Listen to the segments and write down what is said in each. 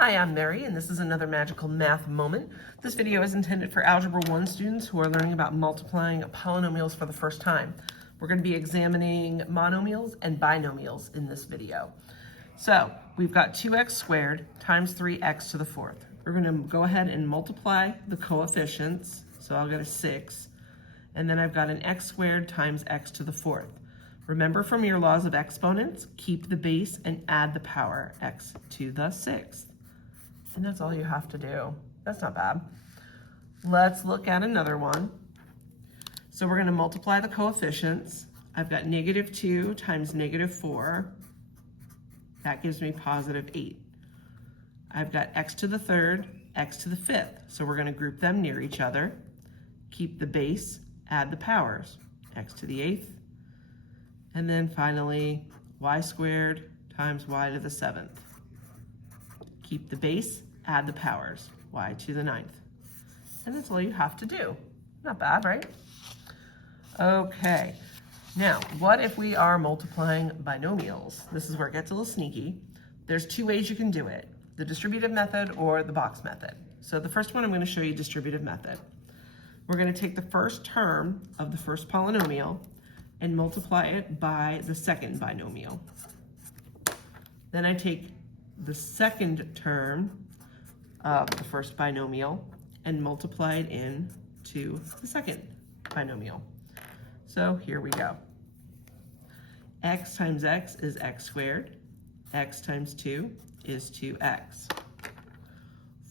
Hi, I'm Mary, and this is another magical math moment. This video is intended for Algebra 1 students who are learning about multiplying polynomials for the first time. We're going to be examining monomials and binomials in this video. So we've got 2x squared times 3x to the fourth. We're going to go ahead and multiply the coefficients. So I'll get a 6. And then I've got an x squared times x to the fourth. Remember from your laws of exponents, keep the base and add the power, x to the sixth. And that's all you have to do. That's not bad. Let's look at another one. So we're going to multiply the coefficients. I've got -2 times -4. That gives me +8. I've got x to the third, x to the fifth. So we're going to group them near each other. Keep the base, add the powers, x to the eighth. And then finally, y squared times y to the seventh. Keep the base, add the powers, y to the ninth. And that's all you have to do. Not bad, right? Okay, now what if we are multiplying binomials? This is where it gets a little sneaky. There's two ways you can do it, the distributive method or the box method. So the first one, I'm going to show you distributive method. We're going to take the first term of the first polynomial and multiply it by the second binomial. Then I take the second term of the first binomial and multiply it into the second binomial. So here we go. X times x is x squared. X times 2 is 2x.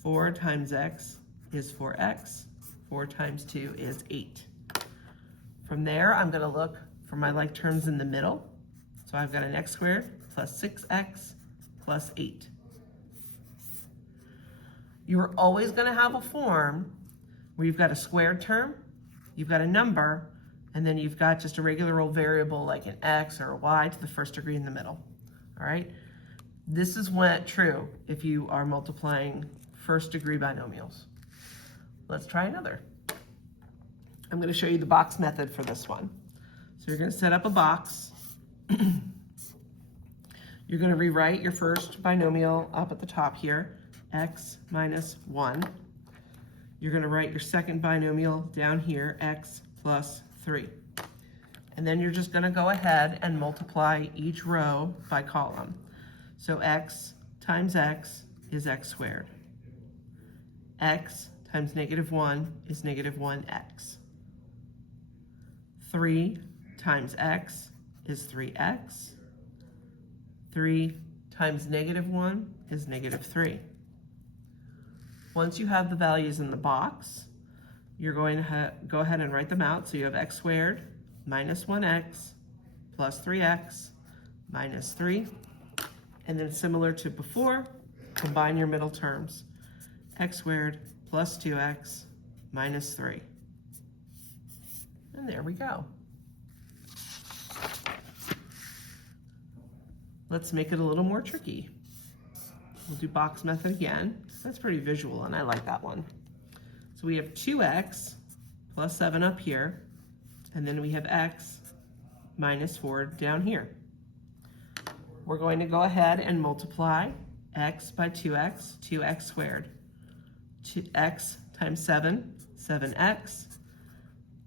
4 times x is 4x. 4 times 2 is 8. From there, I'm going to look for my like terms in the middle. So I've got an x squared plus 6x plus 8. You're always going to have a form where you've got a squared term, you've got a number, and then you've got just a regular old variable like an x or a y to the first degree in the middle. All right? This is true if you are multiplying first degree binomials. Let's try another. I'm going to show you the box method for this one. So you're going to set up a box. You're going to rewrite your first binomial up at the top here, x minus 1. You're going to write your second binomial down here, x plus 3. And then you're just going to go ahead and multiply each row by column. So x times x is x squared. X times -1 is -1x. 3 times x is 3x. 3 times -1 is -3. Once you have the values in the box, you're going to go ahead and write them out. So you have x squared minus 1x plus 3x minus 3. And then similar to before, combine your middle terms. X squared plus 2x minus 3. And there we go. Let's make it a little more tricky. We'll do box method again. That's pretty visual, and I like that one. So we have 2x plus 7 up here, and then we have x minus 4 down here. We're going to go ahead and multiply x by 2x, 2x squared. 2x times 7, 7x.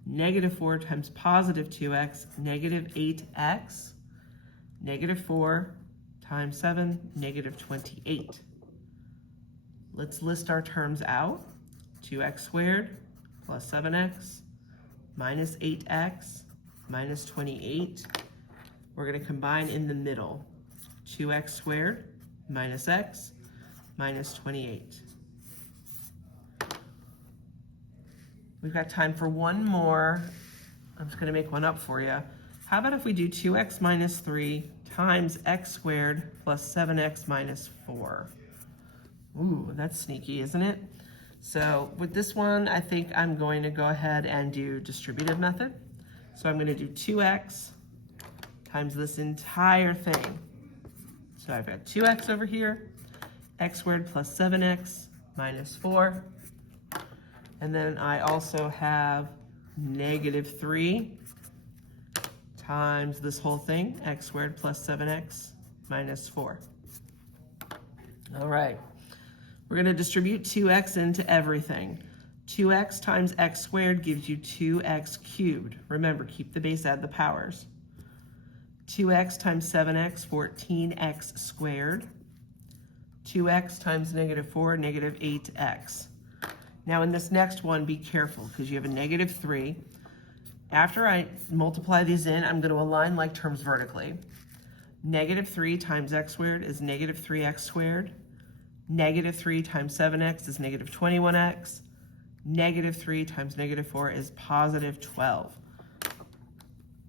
-4 times +2x, -8x. -4 times 7, -28. Let's list our terms out. 2x squared plus 7x minus 8x minus 28. We're going to combine in the middle. 2x squared minus x minus 28. We've got time for one more. I'm just going to make one up for you. How about if we do 2x minus 3 times x squared plus 7x minus 4? Ooh, that's sneaky, isn't it? So with this one, I think I'm going to go ahead and do distributive method. So I'm going to do 2x times this entire thing. So I've got 2x over here, x squared plus 7x minus 4. And then I also have -3 times this whole thing, x squared plus 7x minus 4. All right, We're going to distribute 2x into everything. 2x times x squared gives you 2x cubed. Remember, keep the base, add the powers. 2x times 7x, 14x squared. 2x times -4, -8x. Now in this next one, be careful because you have a -3. After I multiply these in, I'm going to align like terms vertically. -3 times x squared is -3x squared. -3 times 7x is -21x. -3 times -4 is +12.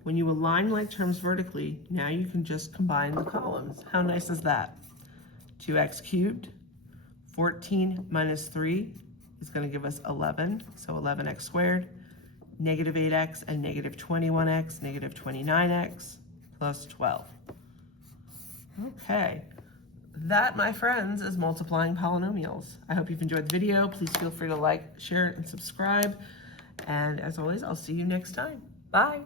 When you align like terms vertically, now you can just combine the columns. How nice is that? 2x cubed, 14 minus 3 is going to give us 11, so 11x squared, -8x and -21x, -29x, plus 12. Okay, that, my friends, is multiplying polynomials. I hope you've enjoyed the video. Please feel free to like, share, and subscribe. And as always, I'll see you next time. Bye.